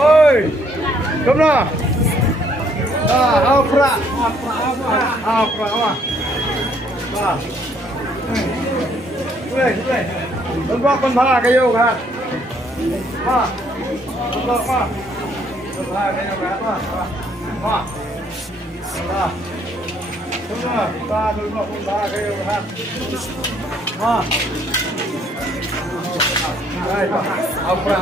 Oi, come on. Alfra. Đừng có con thà cái yêu cả. Đừng có mà. Đừng thà cái yêu cả mà. Đúng rồi, ta đừng có con thà cái yêu cả. Đây, Alfra.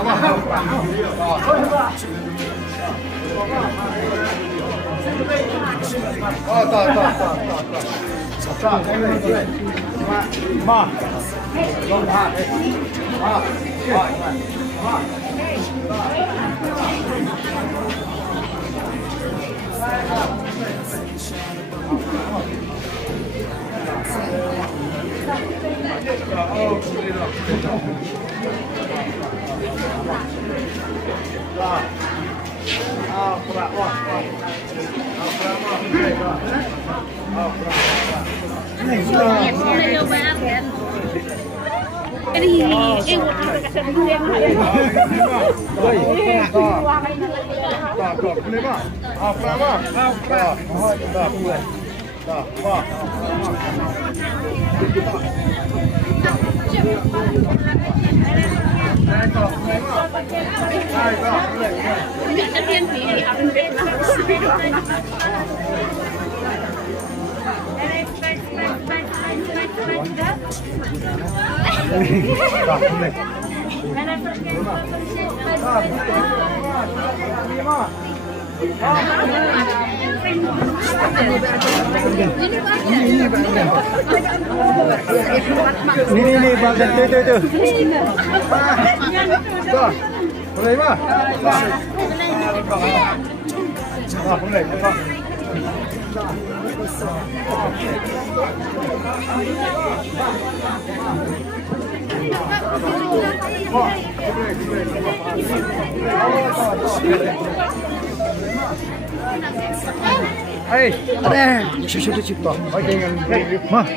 Ini bagian itu. Tuh, boleh mah? Boleh. Hei, ada. Sudah cipta. Oke, mah.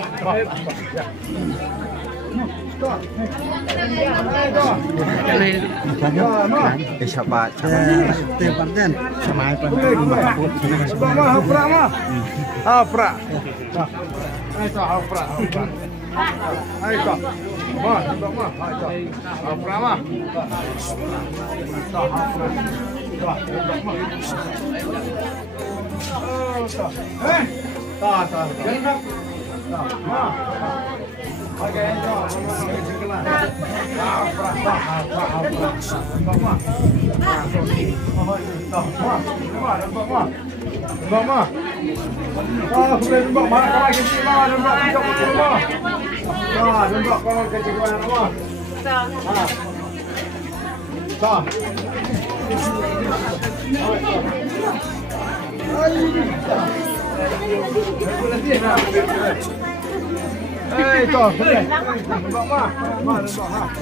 Siapa? Tempat sama apa? Hafra. Hei, toh, boleh. Nampak mah? Nampak mah.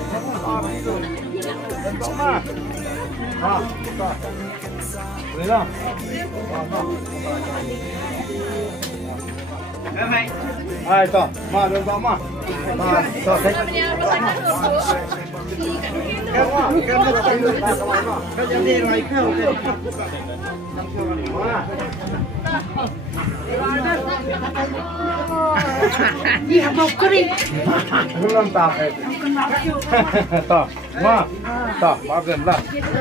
Nampak mah. Toh. Boleh lah. Hai, toh. Mah, nampak mah. Toh, saya. Iya mau kering. Belum tak. Tak, ma, tak, maafkan lah.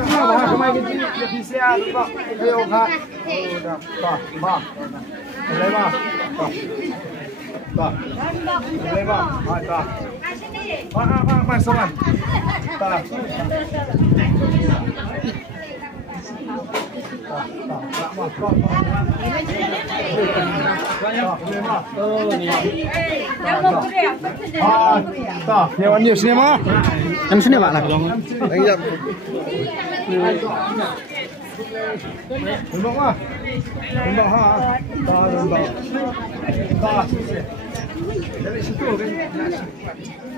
Ma, kemai kita dia bisa tak. Ayo kak. Udah, tak, ma. Boleh ma. Tak. Tak. Boleh ma. Tak. Ma, soman. Tak. Yang news ni mah? Yang sini pak lah. Yang Lembak mah? Lembak ha? Tak lembak. Tak. Dari situ kan?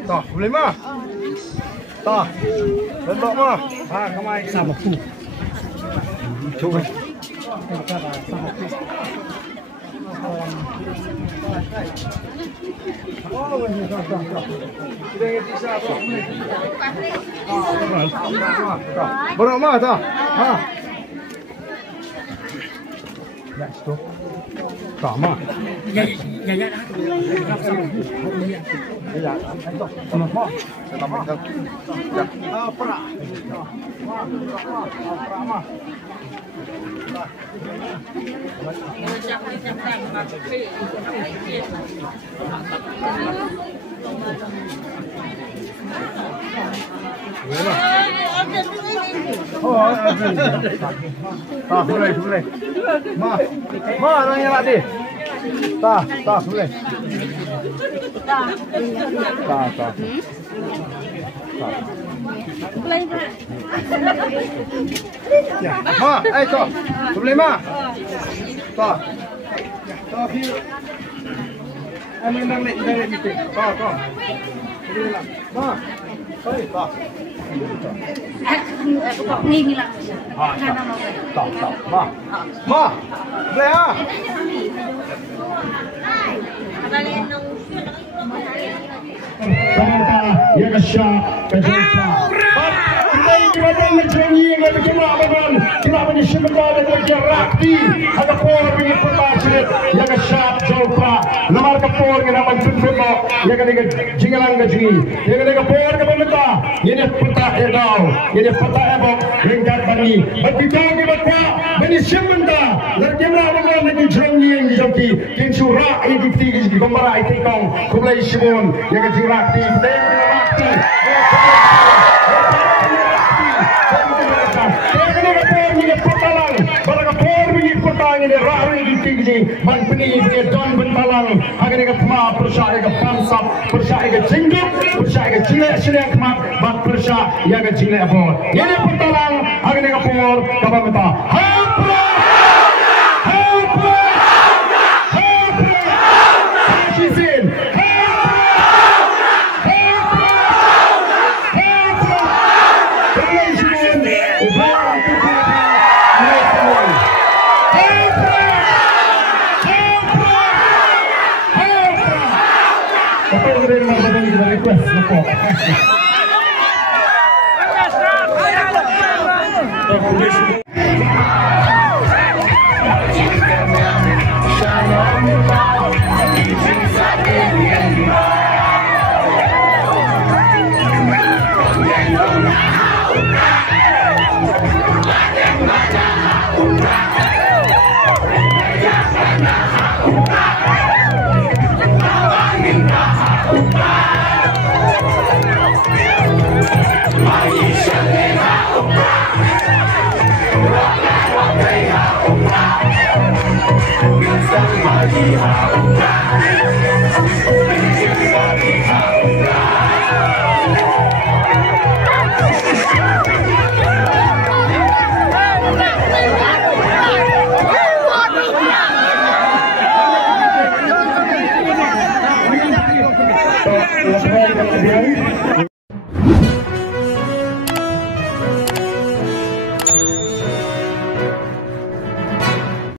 Tak boleh mah? Tak. Lembak mah? Ha, kamai sama tu. Coba. Berapa tak? Ha. Ya, stop. Sama. Ya. Ya, sama. Sama. Apa? Oh, tak boleh. Ma, nanya lagi. Tak boleh. Tak. Boleh tak? Ya, ma, tak. Boleh ma. Tak. View. Nang meeting. Tak. Boleh lah. Ma. Sorry, tak. Ni lah. Tak. Ma. Boleh ah. Ya kasya kajuta. Kita menjanji dengan kita akan kita menyebutkan dengan rakti ada por dengan pembahasan ya kasya jolpa nomor kapor dengan mentutup ya kan dengan jingalang gaji ya kan dengan por dengan mata ini peta edal ini peta ebok ringkat bani begitu kita menyebutkan lagi mana dengan janji yang dijanji kinsurah ini tinggi gomara itu kau kumlai sibun ya kan rakti rakti ini rahri di tinggi man peni don bentalang agar ke pema persya ke pansap persya ke jinggup persya ke cilek mat bat persya ya ke cilek bol ini bentalang agar ke por kapa meta Shisin